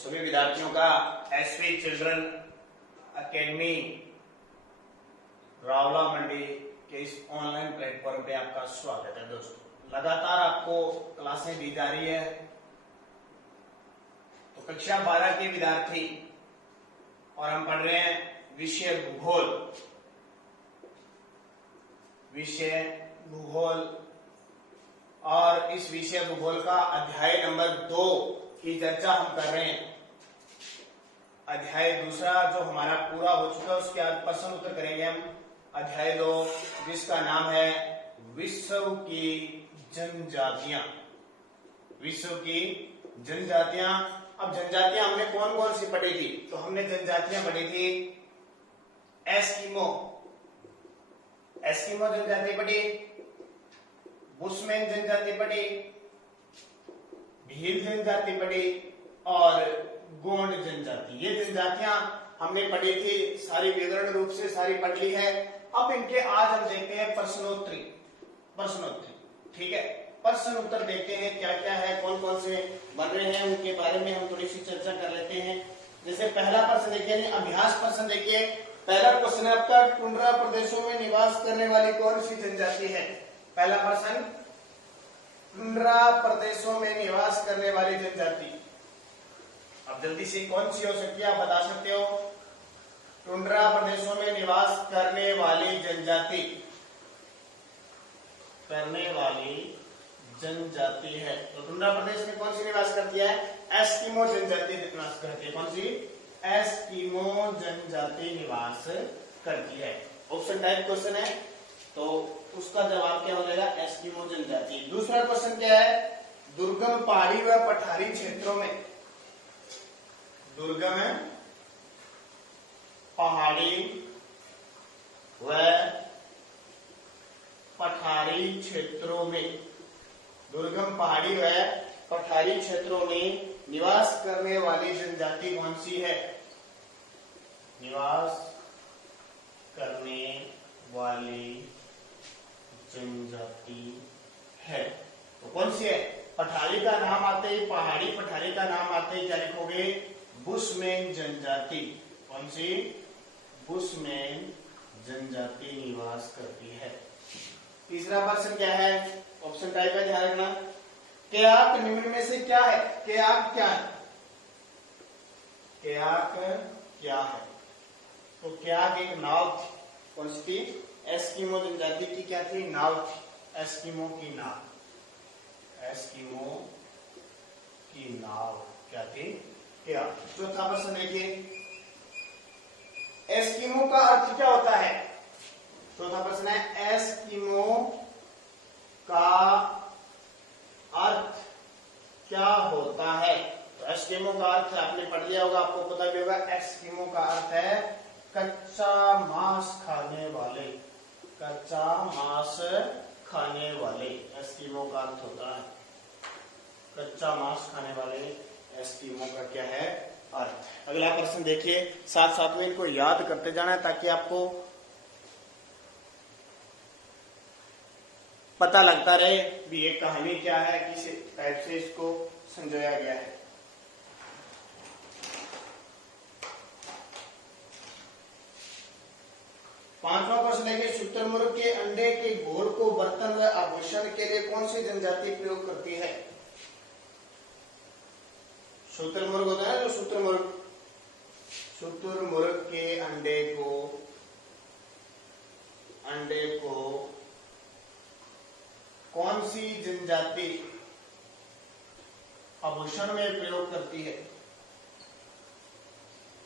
सभी विद्यार्थियों का एसवी चिल्ड्रन एकेडमी रावला मंडी के इस ऑनलाइन प्लेटफॉर्म पे आपका स्वागत है। दोस्तों, लगातार आपको क्लासें दी जा रही है। तो कक्षा 12 के विद्यार्थी और हम पढ़ रहे हैं विषय भूगोल और इस विषय भूगोल का अध्याय नंबर 2 की चर्चा हम कर रहे हैं। अध्याय दूसरा जो हमारा पूरा हो चुका है उसके बाद प्रश्न उत्तर करेंगे हम। अध्याय 2 जिसका नाम है विश्व की जनजातियां। विश्व की जनजातियां। अब जनजातियां हमने कौन कौन सी पढ़ी थी? तो हमने जनजातियां पढ़ी थी एस्किमो जनजाति पढ़ी, बुशमैन जनजाति पढ़ी, भील जनजाति पढ़ी और गोंड जनजाति। ये जनजातियां हमने पढ़ी थी, सारी विवरण रूप से सारी पढ़ ली है। अब इनके आज हम देखते हैं प्रश्नोत्तरी। ठीक है, प्रश्न उत्तर देखते हैं क्या क्या है, कौन कौन से बन रहे हैं, उनके बारे में हम थोड़ी सी चर्चा कर लेते हैं। जैसे पहला प्रश्न देखिए, अभ्यास प्रश्न देखिए। पहला क्वेश्चन है आपका, टुंड्रा प्रदेशों में निवास करने वाली कौन सी जनजाति है? पहला प्रश्न, टुंड्रा प्रदेशों में निवास करने वाली जनजाति। अब जल्दी से कौन सी हो सकती है आप बता सकते हो? टुंड्रा प्रदेशों में निवास करने वाली जनजाति है। तो टुंड्रा प्रदेश में कौन सी निवास करती है? एस्किमो जनजाति निवास करती है। कौन सी? एस्किमो जनजाति निवास करती है। ऑप्शन टाइप क्वेश्चन है तो उसका जवाब क्या हो जाएगा? एस्किमो जनजाति। दूसरा क्वेश्चन क्या है? दुर्गम पहाड़ी व पठारी क्षेत्रों में, दुर्गम पहाड़ी व पठारी क्षेत्रों में, दुर्गम पहाड़ी व पठारी क्षेत्रों में निवास करने वाली जनजाति कौन सी है? निवास करने वाली जनजाति है तो कौन सी है? पठारी का नाम आते ही, पहाड़ी पठारी का नाम आते ही क्या लिखोगे? बुशमैन जनजाति। कौन सी? बुशमैन जनजाति निवास करती है। तीसरा प्रश्न क्या है? ऑप्शन टाइप का ध्यान रखना। कयाक निम्न में से क्या है? कयाक क्या है? कयाक क्या है? तो कयाक एक नाव थी। कौन सी थी? एस्किमो जनजाति की क्या थी? नाव थी। एस्किमो की नाव, एस्किमो की नाव क्या थी? क्या? चौथा प्रश्न देखिए, एस्किमो का अर्थ क्या होता है? चौथा प्रश्न है, एस्किमो का अर्थ क्या होता है? तो एस्किमो का अर्थ आपने पढ़ लिया होगा, आपको पता भी होगा। एस्किमो का अर्थ है कच्चा मांस खाने वाले। कच्चा मांस खाने वाले एस्किमो का अर्थ होता है। कच्चा मांस खाने वाले एस्किमो का क्या है? अर्थ। अगला प्रश्न देखिए, साथ साथ में इनको याद करते जाना है ताकि आपको पता लगता रहे भी ये कहानी क्या है, किस टाइप से इसको समझाया गया है। पांचवा प्रश्न देखिए, शुतुरमुर्ग के अंडे के घोल को बर्तन व आभूषण के लिए कौन सी जनजाति प्रयोग करती है? शुतुरमुर्ग होता है जो शुतुरमुर्ग के अंडे को कौन सी जनजाति आभूषण में प्रयोग करती है?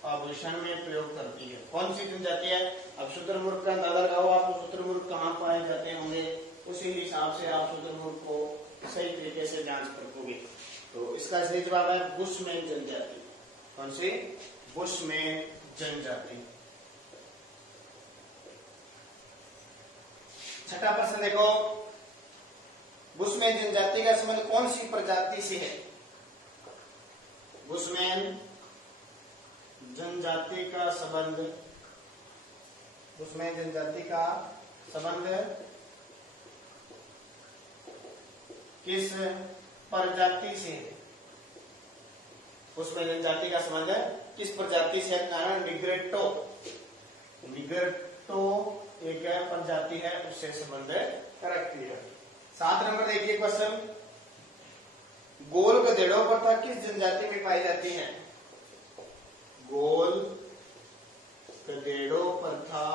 आभूषण में प्रयोग करती है। कौन सी जनजाति है? अब शुतुरमुर्ग का अंदाजा लगाओ आप, शुतुरमुर्ग कहाँ पाए जाते होंगे, उसी हिसाब से आप शुतुरमुर्ग को सही तरीके से जांच करोगे। तो इसका सही जवाब है बुशमैन जनजाति। कौन सी? बुशमैन जनजाति। छठा प्रश्न देखो, बुशमैन जनजाति का संबंध कौन सी प्रजाति से है? बुशमैन जनजाति का संबंध, बुशमैन जनजाति का संबंध किस प्रजाति से? उसमें जनजाति का संबंध किस प्रजाति से कारण निग्रेटो, निग्रेटो एक प्रजाति है उससे संबंध रखती है। 7 नंबर देखिए क्वेश्चन, गोल गधेड़ों प्रथा किस जनजाति में पाई जाती है? गोल गधेड़ों प्रथा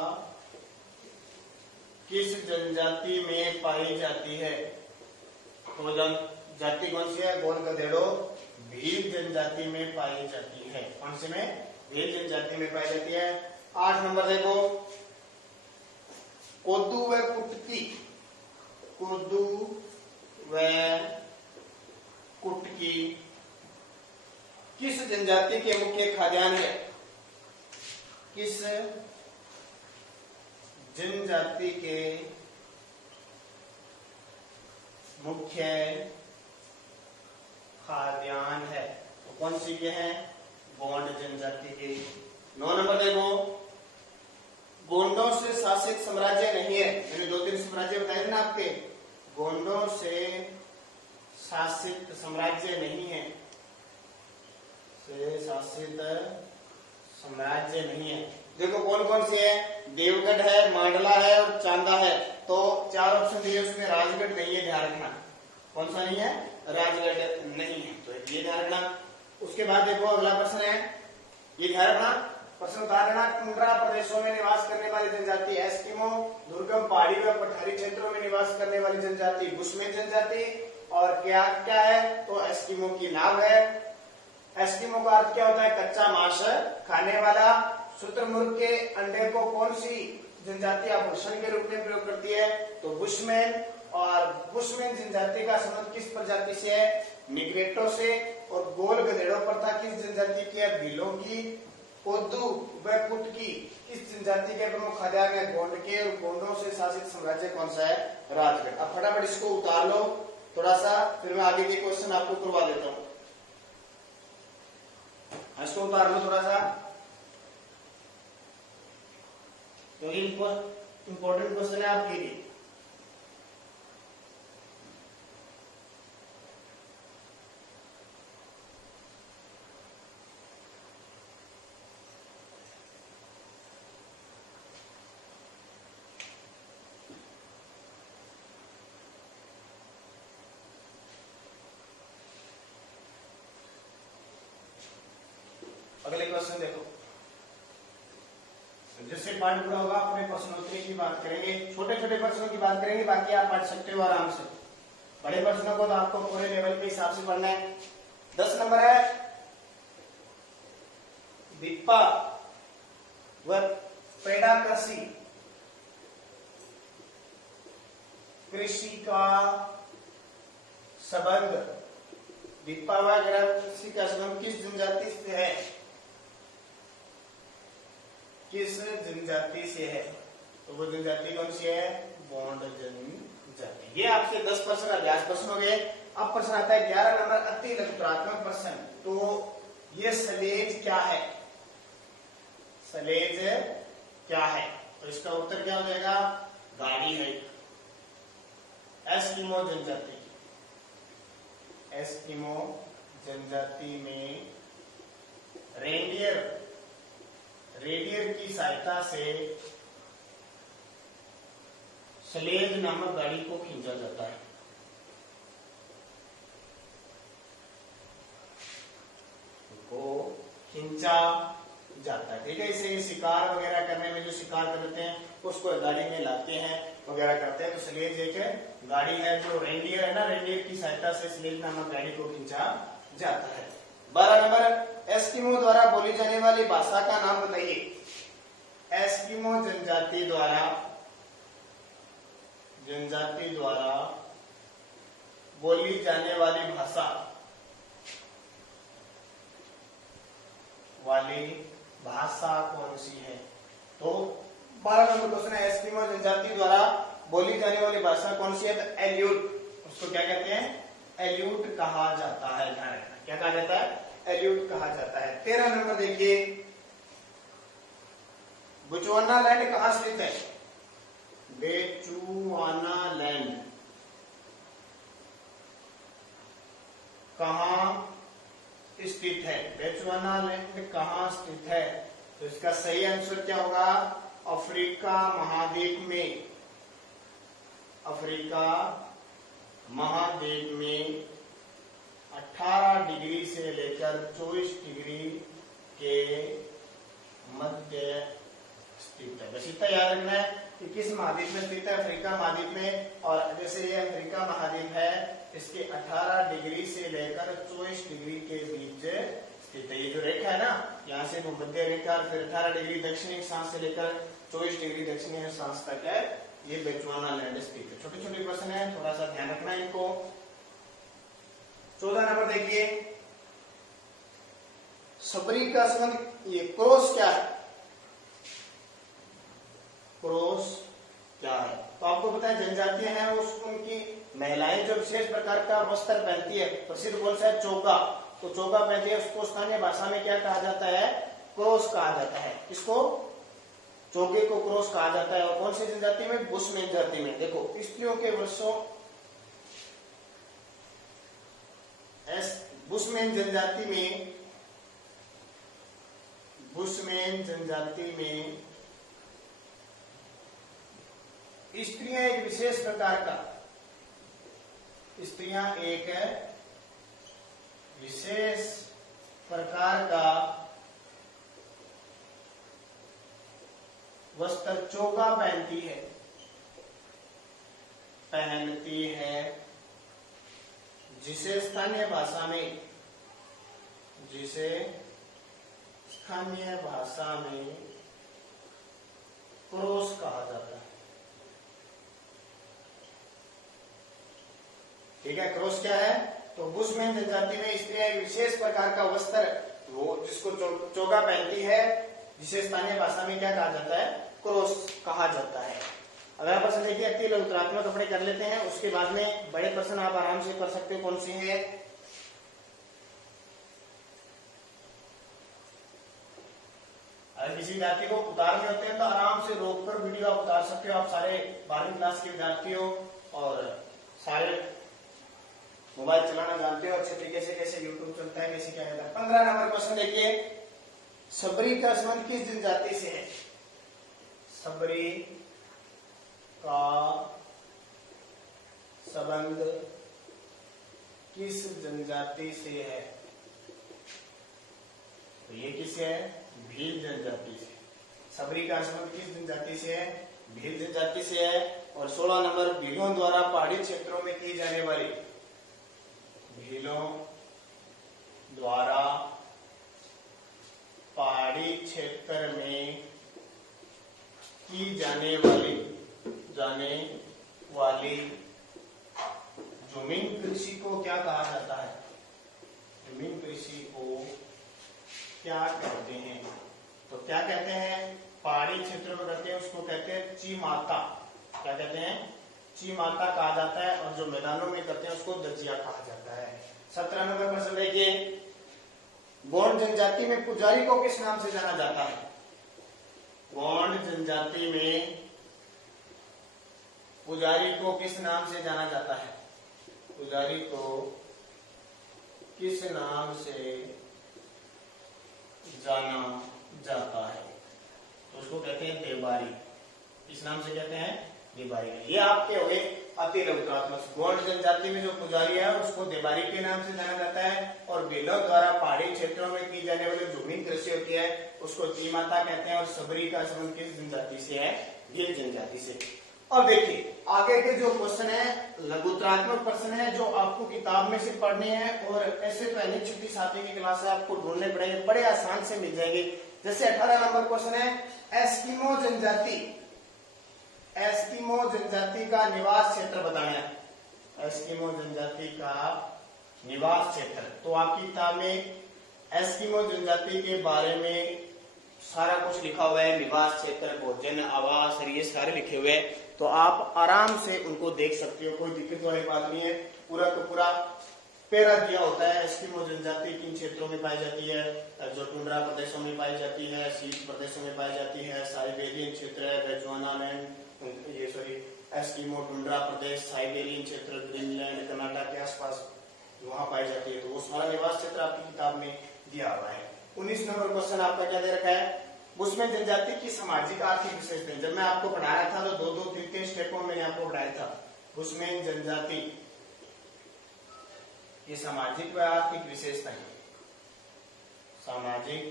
किस जनजाति में पाई जाती है? तो जाति कौन सी है? गोल गधेड़ों भील जनजाति में पाई जाती है। कौन से में? भील जनजाति में पाई जाती है। 8 नंबर देखो, कोदू व कुटकी, कोदू व कुटकी किस जनजाति के मुख्य खाद्यान्न है? किस जनजाति के मुख्य खाद्यान्न है? तो कौन सी के हैं? गोंड जनजाति के। 9 नंबर देखो, गोंडों से शासित साम्राज्य नहीं है। मैंने 2-3 साम्राज्य बताए थे ना आपके, गोंडों से शासित साम्राज्य नहीं है, से शासित साम्राज्य नहीं है। देखो कौन कौन से है? देवगढ़ है, मांडला है और चांदा है। तो 4 ऑप्शन दिए उसमें राजगढ़ नहीं है, ध्यान रखना। कौन सा नहीं है? राजगढ़ नहीं है, तो ये ध्यान रखना। उसके बाद देखो अगला प्रश्न है, ये ध्यान रखना, प्रश्न उतार लेना। टुंड्रा प्रदेशों में निवास करने वाली जनजाति एस्किमो, दुर्गम पहाड़ी व पठारी क्षेत्रों में निवास करने वाली जनजाति बुशमैन जनजाति, और क्या क्या है? तो एस्किमो की नाव है। एस्किमो का अर्थ क्या होता है? कच्चा मांस खाने वाला। शुतुरमुर्ग के अंडे को कौन सी जनजाति आभूषण के रूप में प्रयोग करती है? तो बुशमैन। और बुशमैन जनजाति का संबंध किस प्रजाति से है? निग्रेटो से। और गोल गधेड़ों प्रथा किस जनजाति की है? भीलों की। कोदू व कुटकी किस जनजाति के प्रमुख खाद्यान्न है? गोंड के। और गोंडों से शासित साम्राज्य कौन सा है? राजगढ़। अब फटाफट इसको उतार लो थोड़ा सा, फिर मैं आगे के क्वेश्चन आपको करवा देता हूं। इसको उतार लो थोड़ा सा, क्योंकि इंपॉर्टेंट क्वेश्चन है आपके लिए। अगले क्वेश्चन देखो, जिससे पाठ पूरा होगा अपने प्रश्नोत्तरी की बात करेंगे, छोटे छोटे प्रश्नों की बात करेंगे, बाकी आप पढ़ सकते हो आराम से। बड़े प्रश्नों को तो आपको पूरे लेवल के हिसाब से पढ़ना है। 10 नंबर है, दिप्पा व पेड़ा कृषि का संबंध, दिप्पा व कृषि का संबंध किस जनजाति से है? किस जनजाति से है? तो वो जनजाति कौन सी है? गोंड जनजाति। ये आपके 10 प्रश्न अभ्यास प्रश्न हो गए। अब प्रश्न आता है 11 नंबर, अति लघुत्रात्मक प्रश्न। तो ये सलेज क्या है? सलेज क्या है? तो इसका उत्तर क्या हो जाएगा? गाड़ी है। एस्किमो जनजाति, एस्किमो जनजाति में रेडियर की सहायता से स्लेज नामक गाड़ी को खींचा जाता है। खींचा जाता है, ठीक है। इसे शिकार वगैरह करने में, जो शिकार करते हैं उसको गाड़ी में लाते हैं वगैरह करते हैं। तो स्लेज एक गाड़ी है, जो रेंडियर है ना, रेंडियर की सहायता से स्लेज नामक गाड़ी को खींचा जाता है। 12 नंबर, एस्किमो द्वारा बोली जाने वाली भाषा का नाम बताइए। एस्किमो जनजाति द्वारा बोली जाने वाली भाषा कौन सी है? तो 12 नंबर क्वेश्चन है, एस्किमो जनजाति द्वारा बोली जाने वाली भाषा कौन सी है? तो एल्यूट। उसको क्या कहते हैं? एल्यूट कहा जाता है। ध्यान रखना, क्या कहा जाता है? एल्यूट कहा जाता है। 13 नंबर देखिए, बेचुआनालैंड कहां स्थित है? बेचुआनालैंड कहां स्थित है। बेचुआनालैंड कहाँ स्थित है? तो इसका सही आंसर क्या होगा? अफ्रीका महाद्वीप में। अफ्रीका महाद्वीप में 18 डिग्री से लेकर 24 डिग्री के मध्य स्थित है। बस इतना याद रखना है कि किस महाद्वीप में स्थित है, अफ्रीका महाद्वीप में। और जैसे ये अफ्रीका महाद्वीप है, इसके 18 डिग्री से लेकर 24 डिग्री के बीच स्थित है। ये जो रेखा है ना, यहाँ से वो मध्य रेखा, फिर 18 डिग्री दक्षिणी अक्षांश से लेकर 24 डिग्री दक्षिणी अक्षांश तक है, ये बेचुआनालैंड स्थित है। छोटे छोटे क्वेश्चन है, थोड़ा सा ध्यान रखना है इनको। 14 नंबर देखिए, सबरी का संबंध, ये क्रॉस क्या है? क्रॉस क्या है? तो आपको पता है जनजातियां हैं, उनकी महिलाएं जो विशेष प्रकार का वस्त्र पहनती है, प्रसिद्ध कौन सा है? चोगा। तो चोगा पहनती है, उसको स्थानीय भाषा में क्या कहा जाता है? क्रॉस कहा जाता है। इसको चोगे को क्रॉस कहा जाता है। और कौन सी जनजाति में? बुशमैन जाति में। देखो, स्त्रियों के वर्षों बुशमैन जनजाति में, बुशमैन जनजाति में स्त्रियां एक विशेष प्रकार का, स्त्रियां एक विशेष प्रकार का वस्त्र चोगा पहनती है, जिसे स्थानीय भाषा में क्रॉस कहा जाता है। ठीक है, क्रॉस क्या है? तो बुशमैन जनजाति में स्त्रियां एक विशेष प्रकार का वस्त्र, वो जिसको चोगा पहनती है, जिसे स्थानीय भाषा में क्या कहा जाता है? क्रॉस कहा जाता है। अगला प्रश्न देखिए, अति लघुत्तरात्मक अपने कर लेते हैं, उसके बाद में बड़े प्रश्न आप आराम से कर सकते हो। कौन से हैं? अगर किसी विद्यार्थी को उतारने होते हैं तो आराम से रोककर वीडियो आप उतार सकते हो। आप सारे 12वीं क्लास के विद्यार्थी हो और सारे मोबाइल चलाना जानते हो अच्छे तरीके से, कैसे यूट्यूब चलता है, कैसे क्या होता है। 15 नंबर क्वेश्चन देखिए, सबरी का संबंध किस जनजाति से है? सबरी का संबंध किस जनजाति से है? तो ये किससे है? भील जनजाति से। सबरी का संबंध किस जनजाति से है? भील जनजाति से है। और 16 नंबर, भीलों द्वारा पहाड़ी क्षेत्रों में की जाने वाली, भीलों द्वारा पहाड़ी क्षेत्र में की जाने वाली जमीन कृषि को क्या कहा जाता है? जमीन कृषि को क्या कहते हैं? तो क्या कहते हैं? पहाड़ी क्षेत्रों में करते हैं उसको कहते हैं चीमाता। क्या कहते हैं? चीमाता कहा जाता है। और जो मैदानों में करते हैं उसको दजिया कहा जाता है। 17 नंबर प्रश्न देखिए, गोंड जनजाति में पुजारी को किस नाम से जाना जाता है? गोंड जनजाति में पुजारी को किस नाम से जाना जाता है? पुजारी को किस नाम से जाना जाता है? तो उसको कहते हैं देबारी। इस नाम से कहते हैं देबारी। ये आपके हुए अति लघुत्तरात्मक। गोंड जनजाति में जो पुजारी है उसको देबारी के नाम से जाना जाता है। और भीलों द्वारा पहाड़ी क्षेत्रों में की जाने वाली जमीन कृषि होती है उसको चीमाता कहते हैं। और सबरी का संबंध किस जनजाति से है? भील जनजाति से। अब देखिए आगे के जो क्वेश्चन है लघुत्तरात्मक प्रश्न है जो आपको किताब में से पढ़ने हैं। और ऐसे तो अनेक छठी सातवीं की क्लास है, आपको ढूंढने पड़ेंगे, बड़े आसान से मिल जाएंगे। जैसे 18 नंबर क्वेश्चन है, एस्किमो जनजाति का निवास क्षेत्र बताना। एस्किमो जनजाति का निवास क्षेत्र, तो आपकी किताब में एस्किमो जनजाति के बारे में सारा कुछ लिखा हुआ है। निवास क्षेत्र, भोजन, आवास, ये सारे लिखे हुए हैं, तो आप आराम से उनको देख सकते हो, कोई दिक्कत वाली बात नहीं है। पूरा का पूरा पैरा दिया होता है। एस्किमो जनजाति किन क्षेत्रों में पाई जाती है? जो टुंड्रा प्रदेशों में पाई जाती है, शीत प्रदेशों में पाई जाती है, साइबेरियन क्षेत्र है, बेचुआनालैंड, एस्किमो टुंड्रा प्रदेश, साइबेरियन क्षेत्र, ग्रीनलैंड, कर्नाटक के आसपास वहां पाई जाती है, तो वो सारा निवास क्षेत्र आपकी किताब में दिया हुआ है। 19 नंबर क्वेश्चन आपका क्या दे रखा है, बुशमैन जनजाति की सामाजिक आर्थिक विशेषताएं। जब मैं आपको पढ़ा रहा था तो 2-2, 3-3 स्टेपों में मैंने आपको पढ़ाया था। बुशमैन जनजाति की सामाजिक व आर्थिक विशेषताएं, सामाजिक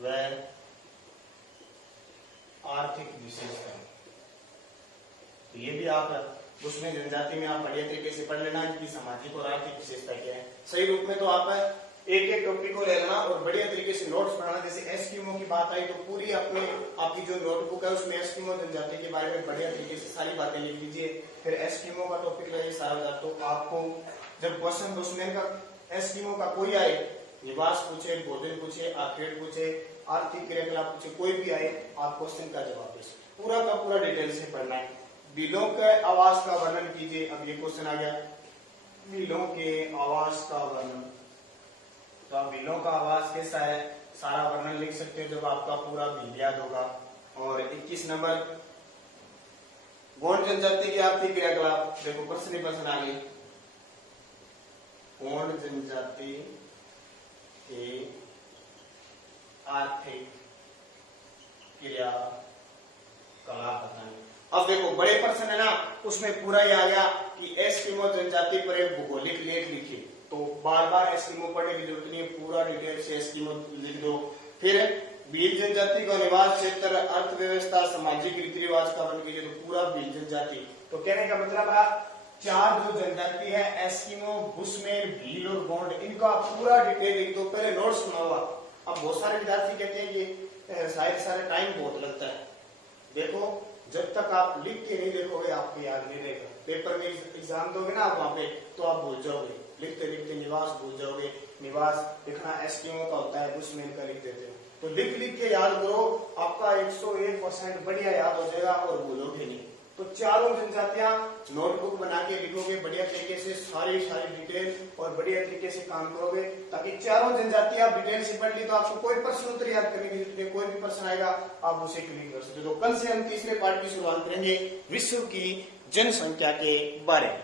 व आर्थिक विशेषताएं, तो ये भी आप उसमें जनजाति में आप बढ़िया तरीके से पढ़ लेना कि सामाजिक और आर्थिक विशेषता क्या है। सही रूप में तो आप एक एक टॉपिक को ले लेना और बढ़िया तरीके से नोट्स बनाना। जैसे एस्किमो की बात आई तो पूरी अपने आपकी जो नोटबुक है उसमें एस्किमो जनजाति के बारे में बढ़िया तरीके से सारी बातें लिख लीजिए। फिर एस्किमो का टॉपिक रहे सारा, तो आपको जब क्वेश्चन बुशमैन का एस्किमो का कोई आए, निवास पूछे, भोजन पूछे, आखेट पूछे, आर्थिक क्रियाकलाप पूछे, कोई भी आए, आप क्वेश्चन का जवाब दे, पूरा का पूरा डिटेल से पढ़ना है। बिलों के आवास का वर्णन कीजिए। अब ये क्वेश्चन आ गया, बिलों के आवास का वर्णन। तो आप बिलों का आवास कैसा है सारा वर्णन लिख सकते हो जब आपका पूरा बिल याद होगा। और 21 नंबर, गोंड जनजाति की आर्थिक क्रियाकलाप। देखो प्रश्न आ गई, गोंड जनजाति की आर्थिक क्रियाकलाप बताने। अब देखो बड़े प्रश्न है ना, उसमें पूरा ही आ गया कि एस्किमो जनजाति पर एक भौगोलिक लेख लिखिए। तो बार बार एस्किमो पढ़ने की जरूरत नहीं है, पूरा डिटेल से एस्किमो लिख दो। फिर भील जनजाति का निवास क्षेत्र, अर्थव्यवस्था, सामाजिक रीति रिवाज का वर्णन कीजिए। तो पूरा भील जनजाति, तो कहने का मतलब है 4 जो जनजाति है, एस्किमो, बुशमैन, भील और गोंड, इनका पूरा डिटेल लिख दो। पहले नोट्स बना हुआ। अब बहुत सारे विद्यार्थी कहते हैं कि शायद सारे टाइम बहुत लगता है। देखो जब तक आप लिख के नहीं देखोगे आपको याद नहीं रहेगा। पेपर में एग्जाम दोगे ना आप वहां पे, तो आप भूल जाओगे। लिखते लिखते निवास भूल जाओगे। निवास लिखना एस्किमो का होता है, बुशमैन का लिख देते हो। तो लिख लिख के याद करो, आपका 101% बढ़िया याद हो जाएगा और भूलोगे नहीं। तो चारों जनजातियां नोटबुक बना के लिखोगे बढ़िया तरीके से, सारी डिटेल और बढ़िया तरीके से काम करोगे, ताकि चारों जनजातियां डिटेल से पढ़ ली तो आपको कोई प्रश्न उत्तर याद करने की जरूरत नहीं। कोई भी प्रश्न आएगा आप उसे क्लिक कर सकते हो। तो कल से हम तीसरे पार्ट की शुरुआत करेंगे विश्व की जनसंख्या के बारे में।